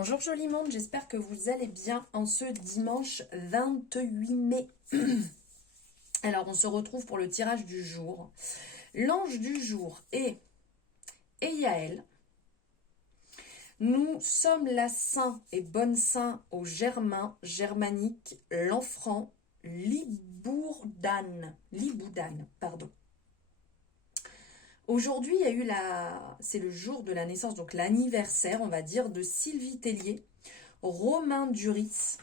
Bonjour joli monde, j'espère que vous allez bien en ce dimanche 28 mai. Alors on se retrouve pour le tirage du jour. L'ange du jour est Yaël. Nous sommes la saint et bonne saint au germain, germanique, l'enfant, Liboudane, pardon. Aujourd'hui, il y a eu c'est le jour de la naissance, donc l'anniversaire, on va dire, de Sylvie Tellier, Romain Duris,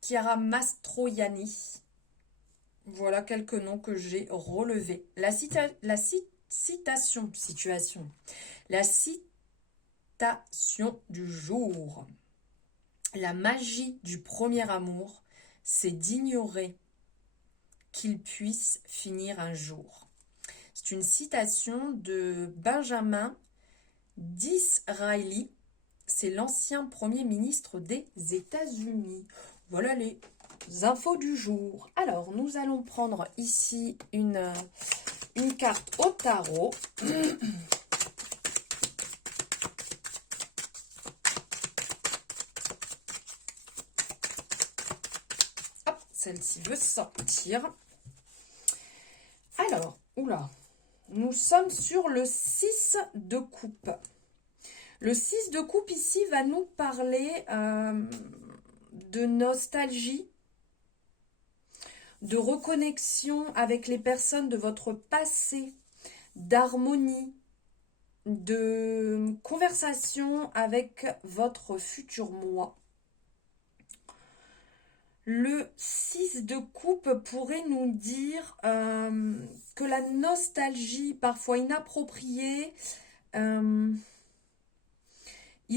Chiara Mastroianni. Voilà quelques noms que j'ai relevés. La citation du jour. La magie du premier amour, c'est d'ignorer qu'il puisse finir un jour. C'est une citation de Benjamin Disraeli. C'est l'ancien Premier ministre des États-Unis. Voilà les infos du jour. Alors, nous allons prendre ici une carte au tarot. Hop, celle-ci veut sortir. Alors, oula, nous sommes sur le 6 de coupe. Le 6 de coupe ici va nous parler de nostalgie, de reconnexion avec les personnes de votre passé, d'harmonie, de conversation avec votre futur moi. Le 6 de coupe pourrait nous dire que la nostalgie, parfois inappropriée, il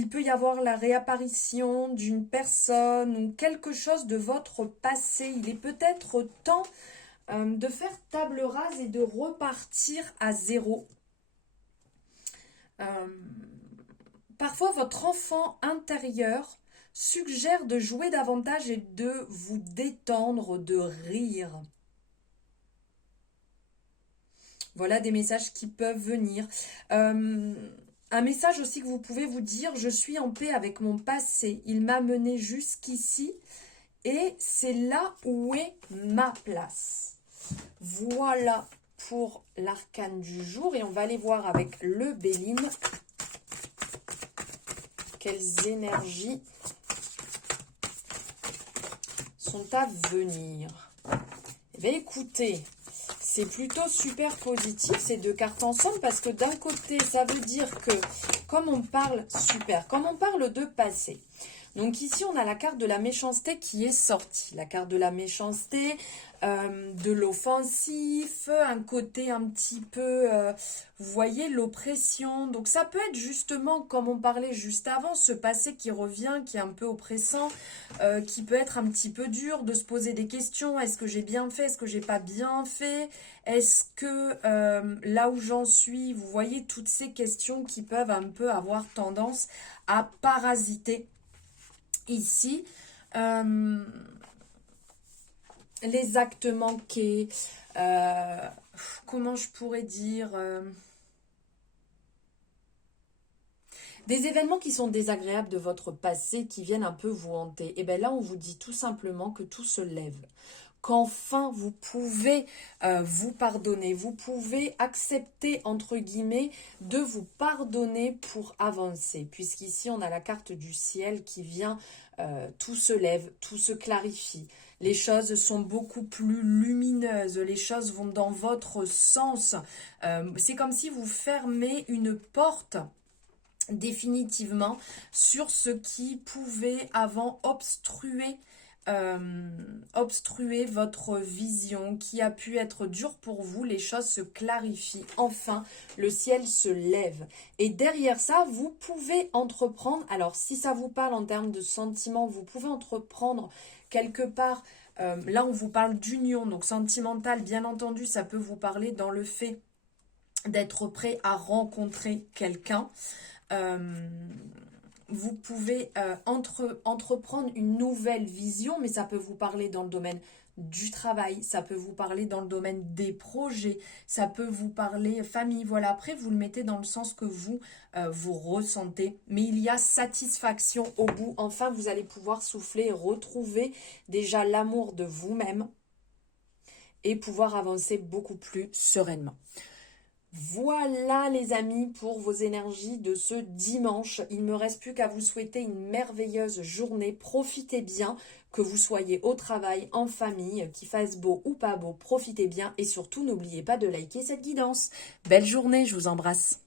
peut y avoir la réapparition d'une personne ou quelque chose de votre passé. Il est peut-être temps de faire table rase et de repartir à zéro. Parfois, votre enfant intérieur suggère de jouer davantage et de vous détendre, de rire. Voilà des messages qui peuvent venir. Un message aussi que vous pouvez vous dire, je suis en paix avec mon passé. Il m'a mené jusqu'ici et c'est là où est ma place. Voilà pour l'arcane du jour et on va aller voir avec le Béline quelles énergies sont à venir. Eh bien, écoutez, c'est plutôt super positif ces deux cartes ensemble parce que d'un côté, ça veut dire que comme on parle de passé. Donc ici, on a la carte de la méchanceté qui est sortie. La carte de la méchanceté, de l'offensif, un côté un petit peu, vous voyez, l'oppression. Donc ça peut être justement, comme on parlait juste avant, ce passé qui revient, qui est un peu oppressant, qui peut être un petit peu dur, de se poser des questions. Est-ce que j'ai bien fait? Est-ce que j'ai pas bien fait? Est-ce que là où j'en suis, vous voyez, toutes ces questions qui peuvent un peu avoir tendance à parasiter ici, les actes manqués, comment je pourrais dire, des événements qui sont désagréables de votre passé, qui viennent un peu vous hanter. Et bien là, on vous dit tout simplement que tout se lève. Qu'enfin vous pouvez vous pardonner, vous pouvez accepter entre guillemets de vous pardonner pour avancer, puisqu'ici on a la carte du ciel qui vient, tout se lève, tout se clarifie, les choses sont beaucoup plus lumineuses, les choses vont dans votre sens, c'est comme si vous fermez une porte définitivement sur ce qui pouvait avant obstruer votre vision, qui a pu être dur pour vous. Les choses se clarifient, enfin le ciel se lève et derrière ça vous pouvez entreprendre, alors si ça vous parle en termes de sentiments, vous pouvez entreprendre quelque part, là on vous parle d'union, donc sentimentale, bien entendu ça peut vous parler dans le fait d'être prêt à rencontrer quelqu'un. Vous pouvez entreprendre une nouvelle vision, mais ça peut vous parler dans le domaine du travail, ça peut vous parler dans le domaine des projets, ça peut vous parler famille. Voilà, après, vous le mettez dans le sens que vous ressentez. Mais il y a satisfaction au bout. Enfin, vous allez pouvoir souffler et retrouver déjà l'amour de vous-même et pouvoir avancer beaucoup plus sereinement. Voilà les amis pour vos énergies de ce dimanche. Il ne me reste plus qu'à vous souhaiter une merveilleuse journée. Profitez bien, que vous soyez au travail, en famille, qu'il fasse beau ou pas beau, profitez bien et surtout n'oubliez pas de liker cette guidance. Belle journée, je vous embrasse.